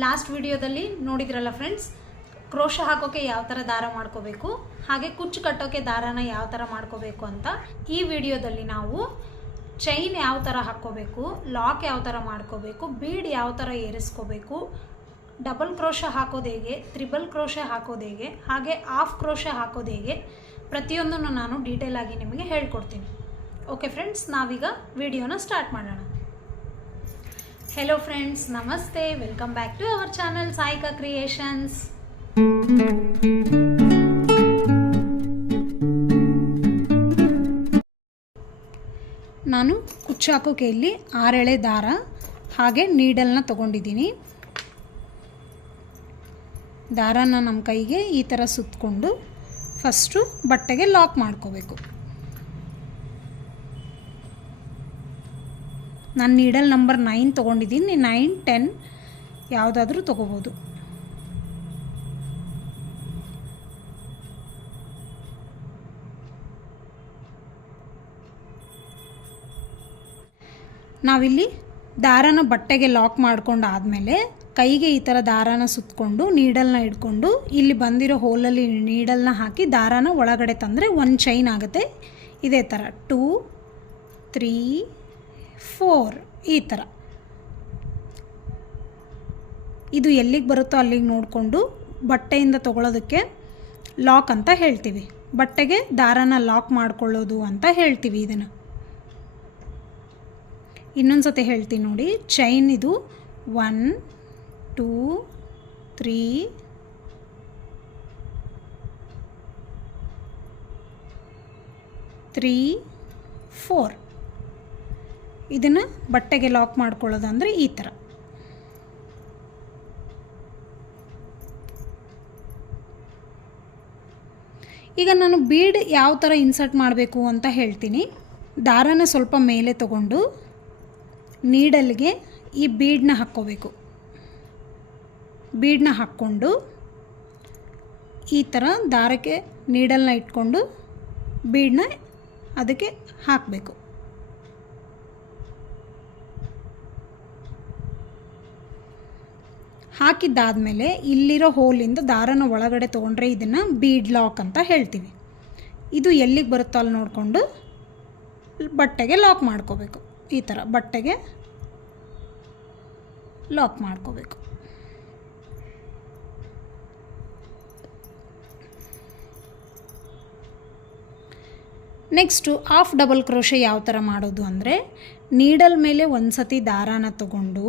Last ವಿಡಿಯೋದಲ್ಲಿ ನೋಡಿದ್ರಲ್ಲ friends, crochet ಹಾಕೋಕೆ ಯಾವ ಥರ ದಾರ ಮಾಡ್ಕೋಬೇಕು, ಹಾಗೆ ಕುಚ್ಚು ಕಟ್ಟೋಕೆ ದಾರನ ಯಾವ ಥರ ಮಾಡ್ಕೋಬೇಕು ಅಂತ. ಈ ವಿಡಿಯೋದಲ್ಲಿ ನಾವು ಚೈನ್ ಯಾವ ಥರ ಹಾಕ್ಕೋಬೇಕು, ಲಾಕ್ ಯಾವ ಥರ ಮಾಡ್ಕೋಬೇಕು, ಬೀಡ್ ಯಾವ ಥರ ಏರಿಸ್ಕೋಬೇಕು, ಡಬಲ್ ಕ್ರೋಶ ಹಾಕೋದು ಹೇಗೆ, ತ್ರಿಬಲ್ ಕ್ರೋಶ ಹಾಕೋದು ಹೇಗೆ, ಹಾಗೆ ಹಾಫ್ ಕ್ರೋಶ ಹಾಕೋದು ಹೇಗೆ, ಪ್ರತಿಯೊಂದನ್ನು ನಾನು ಡೀಟೇಲ್ ಆಗಿ ನಿಮಗೆ ಹೇಳ್ಕೊಡ್ತೀನಿ. ಓಕೆ ಫ್ರೆಂಡ್ಸ್, ನಾವೀಗ ವಿಡಿಯೋನ ಸ್ಟಾರ್ಟ್ ಮಾಡೋಣ. ಹೆಲೋ ಫ್ರೆಂಡ್ಸ್, ನಮಸ್ತೆ, welcome back to our channel Saika Creations. ನಾನು ಕುಚ್ಚು ಹಾಕೋಕೆ ಇಲ್ಲಿ 6 ಎಳೆ ದಾರ ಹಾಗೆ ನೀಡಲ್ನ ತಗೊಂಡಿದ್ದೀನಿ. ದಾರನ ನಮ್ಮ ಕೈಗೆ ಈ ಥರ ಸುತ್ತಕೊಂಡು ಫಸ್ಟು ಬಟ್ಟೆಗೆ ಲಾಕ್ ಮಾಡ್ಕೋಬೇಕು. ನಾನು ನೀಡಲ್ ನಂಬರ್ 9 ತೊಗೊಂಡಿದ್ದೀನಿ. 9, 10 ಯಾವುದಾದ್ರೂ ತೊಗೋಬೋದು. ನಾವಿಲ್ಲಿ ದಾರನ ಬಟ್ಟೆಗೆ ಲಾಕ್ ಮಾಡ್ಕೊಂಡು ಆದಮೇಲೆ ಕೈಗೆ ಈ ಥರ ದಾರನ ಸುತ್ತಕೊಂಡು ನೀಡಲ್ನ ಇಟ್ಕೊಂಡು ಇಲ್ಲಿ ಬಂದಿರೋ ಹೋಲಲ್ಲಿ ನೀಡಲ್ನ ಹಾಕಿ ದಾರನ ಒಳಗಡೆ ತಂದರೆ ಒಂದು ಚೈನ್ ಆಗುತ್ತೆ. ಇದೇ ಥರ 2, 3, 4 ಈ ಥರ. ಇದು ಎಲ್ಲಿಗೆ ಬರುತ್ತೋ ಅಲ್ಲಿಗೆ ನೋಡಿಕೊಂಡು ಬಟ್ಟೆಯಿಂದ ತೊಗೊಳೋದಕ್ಕೆ ಲಾಕ್ ಅಂತ ಹೇಳ್ತೀವಿ. ಬಟ್ಟೆಗೆ ದಾರನ ಲಾಕ್ ಮಾಡ್ಕೊಳ್ಳೋದು ಅಂತ ಹೇಳ್ತೀವಿ ಇದನ್ನು. ಇನ್ನೊಂದು ಸತಿ ಹೇಳ್ತೀನಿ ನೋಡಿ. ಚೈನ್ ಇದು 1, 2, 3, 3, 4 ಇದನ್ನು ಬಟ್ಟೆಗೆ ಲಾಕ್ ಮಾಡ್ಕೊಳ್ಳೋದು ಅಂದರೆ ಈ ಥರ. ಈಗ ನಾನು ಬೀಡ್ ಯಾವ ಥರ ಇನ್ಸರ್ಟ್ ಮಾಡಬೇಕು ಅಂತ ಹೇಳ್ತೀನಿ. ದಾರನ ಸ್ವಲ್ಪ ಮೇಲೆ ತಗೊಂಡು ನೀಡಲ್ಗೆ ಈ ಬೀಡನ್ನ ಹಾಕ್ಕೋಬೇಕು. ಬೀಡನ್ನ ಹಾಕ್ಕೊಂಡು ಈ ಥರ ದಾರಕ್ಕೆ ನೀಡಲ್ನ ಇಟ್ಕೊಂಡು ಬೀಡನ್ನ ಅದಕ್ಕೆ ಹಾಕಬೇಕು. ಹಾಕಿದ್ದಾದಮೇಲೆ ಇಲ್ಲಿರೋ ಹೋಲಿಂದ ದಾರನ ಒಳಗಡೆ ತೊಗೊಂಡ್ರೆ ಇದನ್ನು ಬೀಡ್ ಲಾಕ್ ಅಂತ ಹೇಳ್ತೀವಿ. ಇದು ಎಲ್ಲಿಗೆ ಬರುತ್ತೋ ಅಲ್ಲಿ ನೋಡಿಕೊಂಡು ಬಟ್ಟೆಗೆ ಲಾಕ್ ಮಾಡ್ಕೋಬೇಕು. ಈ ಥರ ಬಟ್ಟೆಗೆ ಲಾಕ್ ಮಾಡ್ಕೋಬೇಕು. ನೆಕ್ಸ್ಟು ಹಾಫ್ ಡಬಲ್ ಕ್ರೋಶೆ ಯಾವ ಥರ ಮಾಡೋದು ಅಂದರೆ, ನೀಡಲ್ ಮೇಲೆ ಒಂದು ಸತಿ ದಾರಾನ ತಗೊಂಡು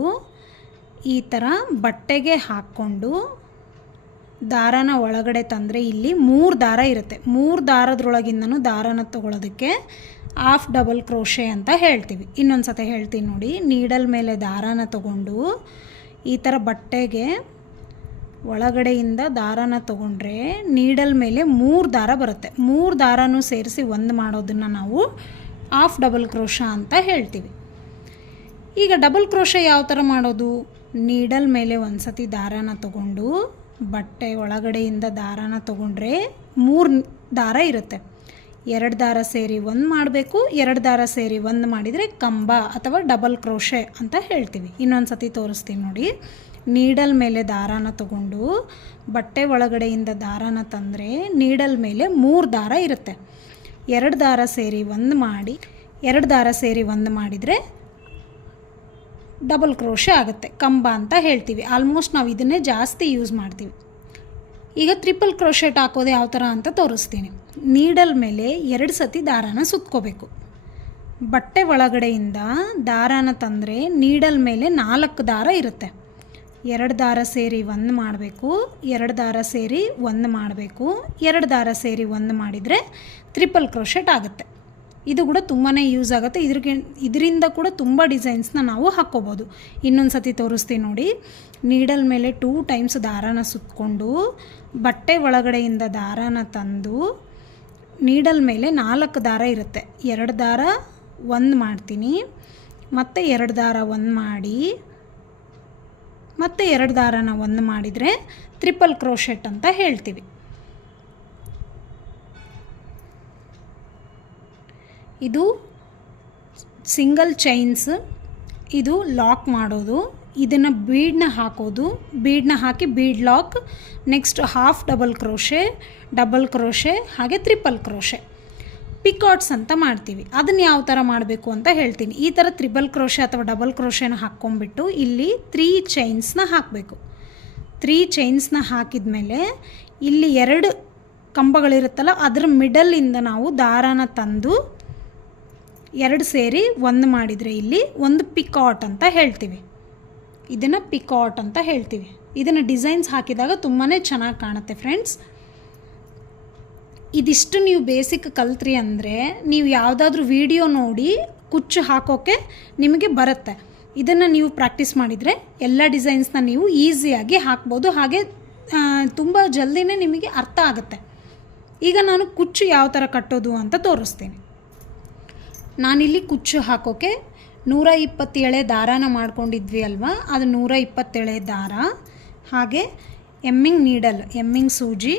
ಈ ಥರ ಬಟ್ಟೆಗೆ ಹಾಕ್ಕೊಂಡು ದಾರನ ಒಳಗಡೆ ತಂದರೆ ಇಲ್ಲಿ 3 ದಾರ ಇರುತ್ತೆ. 3 ದಾರದ್ರೊಳಗಿಂದನೂ ದಾರನ ತೊಗೊಳೋದಕ್ಕೆ ಹಾಫ್ ಡಬಲ್ ಕ್ರೋಶೆ ಅಂತ ಹೇಳ್ತೀವಿ. ಇನ್ನೊಂದು ಸತಿ ಹೇಳ್ತೀನಿ ನೋಡಿ. ನೀಡಲ್ ಮೇಲೆ ದಾರನ ತಗೊಂಡು ಈ ಥರ ಬಟ್ಟೆಗೆ ಒಳಗಡೆಯಿಂದ ದಾರನ ತೊಗೊಂಡ್ರೆ ನೀಡಲ್ ಮೇಲೆ 3 ದಾರ ಬರುತ್ತೆ. 3 ದಾರನೂ ಸೇರಿಸಿ ಒಂದು ಮಾಡೋದನ್ನು ನಾವು ಹಾಫ್ ಡಬಲ್ ಕ್ರೋಶ ಅಂತ ಹೇಳ್ತೀವಿ. ಈಗ ಡಬಲ್ ಕ್ರೋಶ ಯಾವ ಥರ ಮಾಡೋದು? ನೀಡಲ್ ಮೇಲೆ ಒಂದು ಸತಿ ದಾರನ ತಗೊಂಡು ಬಟ್ಟೆ ಒಳಗಡೆಯಿಂದ ದಾರನ ತಗೊಂಡ್ರೆ 3 ದಾರ ಇರುತ್ತೆ. 2 ದಾರ ಸೇರಿ 1 ಮಾಡಬೇಕು. 2 ದಾರ ಸೇರಿ 1 ಮಾಡಿದರೆ ಕಂಬ ಅಥವಾ ಡಬಲ್ ಕ್ರೋಶೆ ಅಂತ ಹೇಳ್ತೀವಿ. ಇನ್ನೊಂದು ಸತಿ ತೋರಿಸ್ತೀನಿ ನೋಡಿ. ನೀಡಲ್ ಮೇಲೆ ದಾರನ ತಗೊಂಡು ಬಟ್ಟೆ ಒಳಗಡೆಯಿಂದ ದಾರನ ತಂದರೆ ನೀಡಲ್ ಮೇಲೆ 3 ದಾರ ಇರುತ್ತೆ. 2 ದಾರ ಸೇರಿ 1 ಮಾಡಿ 2 ದಾರ ಸೇರಿ 1 ಮಾಡಿದರೆ ಡಬಲ್ ಕ್ರೋಶೆ ಆಗುತ್ತೆ, ಕಂಬ ಅಂತ ಹೇಳ್ತೀವಿ. ಆಲ್ಮೋಸ್ಟ್ ನಾವು ಇದನ್ನೇ ಜಾಸ್ತಿ ಯೂಸ್ ಮಾಡ್ತೀವಿ. ಈಗ ಟ್ರಿಪಲ್ ಕ್ರೋಶೆಟ್ ಹಾಕೋದು ಯಾವ ಥರ ಅಂತ ತೋರಿಸ್ತೀನಿ. ನೀಡಲ್ ಮೇಲೆ 2 ಸತಿ ದಾರನ ಸುತ್ಕೋಬೇಕು. ಬಟ್ಟೆ ಒಳಗಡೆಯಿಂದ ದಾರನ ತಂದರೆ ನೀಡಲ್ ಮೇಲೆ 4 ದಾರ ಇರುತ್ತೆ. 2 ದಾರ ಸೇರಿ 1 ಮಾಡಬೇಕು. 2 ದಾರ ಸೇರಿ 1 ಮಾಡಬೇಕು. 2 ದಾರ ಸೇರಿ 1 ಮಾಡಿದರೆ ಟ್ರಿಪಲ್ ಕ್ರೋಶೆಟ್ ಆಗುತ್ತೆ. ಇದು ಕೂಡ ತುಂಬಾ ಯೂಸ್ ಆಗುತ್ತೆ. ಇದರಿಂದ ಕೂಡ ತುಂಬ ಡಿಸೈನ್ಸ್ನ ನಾವು ಹಾಕ್ಕೋಬೋದು. ಇನ್ನೊಂದು ಸತಿ ತೋರಿಸ್ತೀನಿ ನೋಡಿ. ನೀಡಲ್ ಮೇಲೆ 2 ಟೈಮ್ಸ್ ದಾರನ ಸುತ್ತಕೊಂಡು ಬಟ್ಟೆ ಒಳಗಡೆಯಿಂದ ದಾರನ ತಂದು ನೀಡಲ್ ಮೇಲೆ 4 ದಾರ ಇರುತ್ತೆ. 2 ದಾರ 1 ಮಾಡ್ತೀನಿ, ಮತ್ತು 2 ದಾರ 1 ಮಾಡಿ, ಮತ್ತು 2 ದಾರನ 1 ಮಾಡಿದರೆ ಟ್ರಿಪಲ್ ಕ್ರೋಶೆಟ್ ಅಂತ ಹೇಳ್ತೀವಿ. ಇದು ಸಿಂಗಲ್ ಚೈನ್ಸ್, ಇದು ಲಾಕ್ ಮಾಡೋದು. ಇದನ್ನು ಬೀಡನ್ನ ಹಾಕೋದು, ಬೀಡನ್ನ ಹಾಕಿ bead lock, next half double crochet ಹಾಗೆ ಟ್ರಿಪಲ್ ಕ್ರೋಶೆ, ಪಿಕಾಟ್ಸ್ ಅಂತ ಮಾಡ್ತೀವಿ. ಅದನ್ನು ಯಾವ ಥರ ಮಾಡಬೇಕು ಅಂತ ಹೇಳ್ತೀನಿ. ಈ ಥರ ತ್ರಿಬಲ್ ಕ್ರೋಶೆ ಅಥವಾ ಡಬಲ್ ಕ್ರೋಶೆನ ಹಾಕ್ಕೊಂಡ್ಬಿಟ್ಟು ಇಲ್ಲಿ 3 ಚೈನ್ಸ್ನ ಹಾಕಬೇಕು. 3 ಚೈನ್ಸ್ನ ಹಾಕಿದ ಮೇಲೆ ಇಲ್ಲಿ 2 ಕಂಬಗಳಿರುತ್ತಲ್ಲ ಅದರ ಮಿಡಲಿಂದ ನಾವು ದಾರಾನ ತಂದು 2 ಸೇರಿ 1 ಮಾಡಿದರೆ ಇಲ್ಲಿ ಒಂದು ಪಿಕಾಟ್ ಅಂತ ಹೇಳ್ತೀವಿ. ಇದನ್ನು ಪಿಕಾಟ್ ಅಂತ ಹೇಳ್ತೀವಿ. ಇದನ್ನು ಡಿಸೈನ್ಸ್ ಹಾಕಿದಾಗ ತುಂಬಾ ಚೆನ್ನಾಗಿ ಕಾಣುತ್ತೆ ಫ್ರೆಂಡ್ಸ್. ಇದಿಷ್ಟು ನೀವು ಬೇಸಿಕ್ ಕಲ್ತ್ರಿ ಅಂದರೆ ನೀವು ಯಾವುದಾದ್ರೂ ವಿಡಿಯೋ ನೋಡಿ ಕುಚ್ಚು ಹಾಕೋಕ್ಕೆ ನಿಮಗೆ ಬರುತ್ತೆ. ಇದನ್ನು ನೀವು ಪ್ರಾಕ್ಟೀಸ್ ಮಾಡಿದರೆ ಎಲ್ಲ ಡಿಸೈನ್ಸ್ನ ನೀವು ಈಸಿಯಾಗಿ ಹಾಕ್ಬೋದು, ಹಾಗೆ ತುಂಬ ಜಲ್ದಿನೇ ನಿಮಗೆ ಅರ್ಥ ಆಗುತ್ತೆ. ಈಗ ನಾನು ಕುಚ್ಚು ಯಾವ ಥರ ಕಟ್ಟೋದು ಅಂತ ತೋರಿಸ್ತೀನಿ. ನಾನಿಲ್ಲಿ ಕುಚ್ಚು ಹಾಕೋಕ್ಕೆ 120 ಎಳೆ ದಾರಾನ ಮಾಡ್ಕೊಂಡಿದ್ವಿ ಅಲ್ವಾ, ಅದು 120 ಎಳೆ ದಾರ, ಹಾಗೆ ಎಮ್ಮಿಂಗ್ ಸೂಜಿ,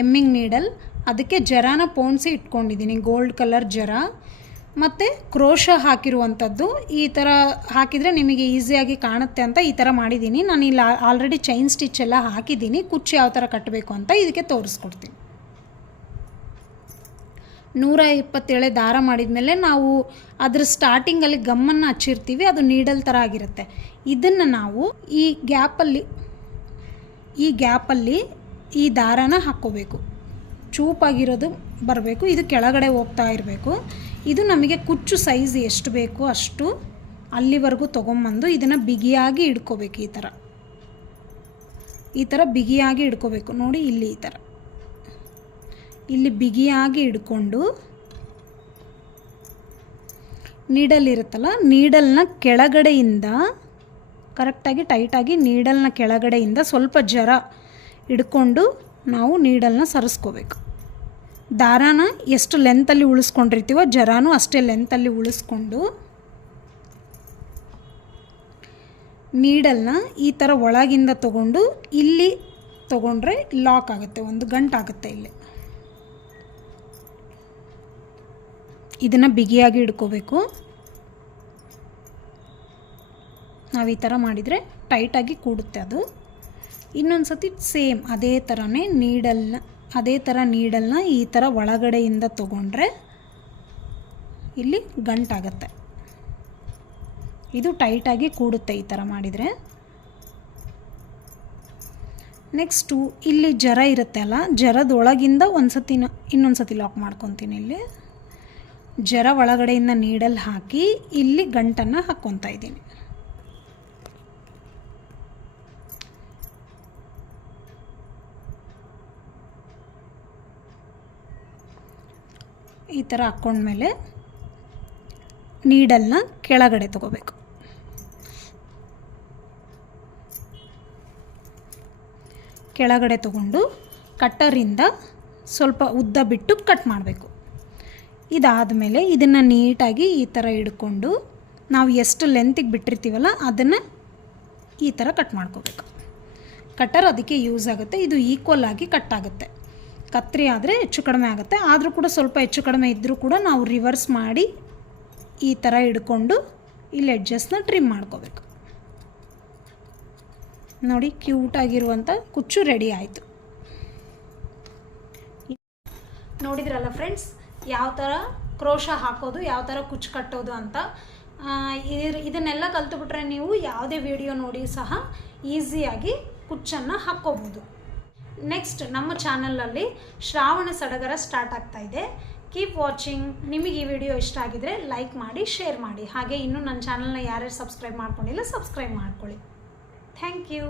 ಎಮ್ಮಿಂಗ್ ನೀಡಲ್, ಅದಕ್ಕೆ ಜರಾನ ಪೋಣಿಸಿ ಇಟ್ಕೊಂಡಿದ್ದೀನಿ, ಗೋಲ್ಡ್ ಕಲರ್ ಜರ, ಮತ್ತು ಕ್ರೋಶ ಹಾಕಿರುವಂಥದ್ದು. ಈ ಥರ ಹಾಕಿದರೆ ನಿಮಗೆ ಈಸಿಯಾಗಿ ಕಾಣುತ್ತೆ ಅಂತ ಈ ಥರ ಮಾಡಿದ್ದೀನಿ. ನಾನು ಇಲ್ಲಿ ಆಲ್ರೆಡಿ ಚೈನ್ ಸ್ಟಿಚ್ ಎಲ್ಲ ಹಾಕಿದ್ದೀನಿ. ಕುಚ್ಚು ಯಾವ ಥರ ಕಟ್ಟಬೇಕು ಅಂತ ಇದಕ್ಕೆ ತೋರಿಸ್ಕೊಡ್ತೀನಿ. 120 ಎಳೆ ದಾರ ಮಾಡಿದ ಮೇಲೆ ನಾವು ಅದರ ಸ್ಟಾರ್ಟಿಂಗಲ್ಲಿ ಗಮ್ಮನ್ನು ಹಚ್ಚಿರ್ತೀವಿ, ಅದು ನೀಡಲ್ ಥರ ಆಗಿರುತ್ತೆ. ಇದನ್ನು ನಾವು ಈ ಗ್ಯಾಪಲ್ಲಿ ಈ ದಾರಾನ ಹಾಕ್ಕೋಬೇಕು. ಚೂಪಾಗಿರೋದು ಬರಬೇಕು, ಇದು ಕೆಳಗಡೆ ಹೋಗ್ತಾ ಇರಬೇಕು. ಇದು ನಮಗೆ ಕುಚ್ಚು ಸೈಜ್ ಎಷ್ಟು ಬೇಕೋ ಅಷ್ಟು ಅಲ್ಲಿವರೆಗೂ ತೊಗೊಂಬಂದು ಇದನ್ನು ಬಿಗಿಯಾಗಿ ಇಡ್ಕೋಬೇಕು. ಈ ಥರ ಬಿಗಿಯಾಗಿ ಇಡ್ಕೋಬೇಕು. ನೋಡಿ ಇಲ್ಲಿ ಈ ಥರ ಇಲ್ಲಿ ಬಿಗಿಯಾಗಿ ಇಡ್ಕೊಂಡು ನೀಡಲ್ ಇರುತ್ತಲ್ಲ, ನೀಡಲ್ನ ಕೆಳಗಡೆಯಿಂದ ಕರೆಕ್ಟಾಗಿ ಟೈಟಾಗಿ ನೀಡಲ್ನ ಕೆಳಗಡೆಯಿಂದ ಸ್ವಲ್ಪ ಜರ ಹಿಡ್ಕೊಂಡು ನಾವು ನೀಡಲ್ನ ಸರಿಸ್ಕೋಬೇಕು. ದಾರಾನ ಎಷ್ಟು ಲೆಂತಲ್ಲಿ ಉಳಿಸ್ಕೊಂಡಿರ್ತೀವೋ ಜರಾನು ಅಷ್ಟೇ ಲೆಂತಲ್ಲಿ ಉಳಿಸ್ಕೊಂಡು ನೀಡಲ್ನ ಈ ಥರ ಒಳಗಿಂದ ತಗೊಂಡು ಇಲ್ಲಿ ತಗೊಂಡ್ರೆ ಲಾಕ್ ಆಗುತ್ತೆ, ಒಂದು ಗಂಟಾಗುತ್ತೆ. ಇಲ್ಲಿ ಇದನ್ನು ಬಿಗಿಯಾಗಿ ಹಿಡ್ಕೋಬೇಕು. ನಾವು ಈ ಥರ ಮಾಡಿದರೆ ಟೈಟಾಗಿ ಕೂಡುತ್ತೆ ಅದು. ಇನ್ನೊಂದು ಸತಿ ಸೇಮ್ ಅದೇ ಥರನೇ ನೀಡಲ್ನ ಈ ಥರ ಒಳಗಡೆಯಿಂದ ತೊಗೊಂಡ್ರೆ ಇಲ್ಲಿ ಗಂಟಾಗತ್ತೆ, ಇದು ಟೈಟಾಗಿ ಕೂಡುತ್ತೆ ಈ ಥರ ಮಾಡಿದರೆ. ನೆಕ್ಸ್ಟು ಇಲ್ಲಿ ಜರ ಇರುತ್ತೆ ಅಲ್ಲ, ಜರದೊಳಗಿಂದ ಇನ್ನೊಂದು ಸತಿ ಲಾಕ್ ಮಾಡ್ಕೊತೀನಿ. ಇಲ್ಲಿ ಜರ ಒಳಗಡೆಯಿಂದ ನೀಡಲ್ ಹಾಕಿ ಇಲ್ಲಿ ಗಂಟನ್ನು ಹಾಕ್ಕೊತಾ ಇದ್ದೀನಿ. ಈ ಥರ ಹಾಕ್ಕೊಂಡ್ಮೇಲೆ ನೀಡಲ್ನ ಕೆಳಗಡೆ ತಗೋಬೇಕು. ಕೆಳಗಡೆ ತಗೊಂಡು ಕಟ್ಟರಿಂದ ಸ್ವಲ್ಪ ಉದ್ದ ಬಿಟ್ಟು ಕಟ್ ಮಾಡಬೇಕು. ಇದಾದಮೇಲೆ ಇದನ್ನು ನೀಟಾಗಿ ಈ ಥರ ಹಿಡ್ಕೊಂಡು ನಾವು ಎಷ್ಟು ಲೆಂತಿಗೆ ಬಿಟ್ಟಿರ್ತೀವಲ್ಲ ಅದನ್ನು ಈ ಥರ ಕಟ್ ಮಾಡ್ಕೋಬೇಕು. ಕಟ್ಟರ್ ಅದಕ್ಕೆ ಯೂಸ್ ಆಗುತ್ತೆ. ಇದು ಈಕ್ವಲ್ ಆಗಿ ಕಟ್ ಆಗುತ್ತೆ. ಕತ್ರಿ ಆದರೆ ಹೆಚ್ಚು ಕಡಿಮೆ ಆಗುತ್ತೆ, ಆದರೂ ಕೂಡ ಸ್ವಲ್ಪ ಹೆಚ್ಚು ಕಡಿಮೆ ಇದ್ದರೂ ಕೂಡ ನಾವು ರಿವರ್ಸ್ ಮಾಡಿ ಈ ಥರ ಹಿಡ್ಕೊಂಡು ಇಲ್ಲಿ ಎಡ್ಜಸ್ನ ಟ್ರಿಮ್ ಮಾಡ್ಕೋಬೇಕು. ನೋಡಿ, ಕ್ಯೂಟಾಗಿರುವಂಥ ಕುಚ್ಚು ರೆಡಿ ಆಯಿತು. ನೋಡಿದ್ರಲ್ಲ ಫ್ರೆಂಡ್ಸ್, ಯಾವ ಥರ ಕ್ರೋಶ ಹಾಕೋದು, ಯಾವ ಥರ ಕುಚ್ಚು ಕಟ್ಟೋದು ಅಂತ. ಇದನ್ನೆಲ್ಲ ಕಲ್ತುಬಿಟ್ರೆ ನೀವು ಯಾವುದೇ ವಿಡಿಯೋ ನೋಡಿ ಸಹ ಈಸಿಯಾಗಿ ಕುಚ್ಚನ್ನು ಹಾಕ್ಕೋಬೋದು. ನೆಕ್ಸ್ಟ್ ನಮ್ಮ ಚಾನಲಲ್ಲಿ ಶ್ರಾವಣ ಸಡಗರ ಸ್ಟಾರ್ಟ್ ಆಗ್ತಾ ಇದೆ. Keep watching. ನಿಮಗೆ ಈ ವಿಡಿಯೋ ಇಷ್ಟ ಆಗಿದರೆ ಲೈಕ್ ಮಾಡಿ, ಶೇರ್ ಮಾಡಿ. ಹಾಗೆ ಇನ್ನೂ ನನ್ನ ಚಾನಲ್ನ ಯಾರ್ಯಾರು ಸಬ್ಸ್ಕ್ರೈಬ್ ಮಾಡ್ಕೊಂಡಿಲ್ಲ ಸಬ್ಸ್ಕ್ರೈಬ್ ಮಾಡ್ಕೊಳ್ಳಿ. Thank you.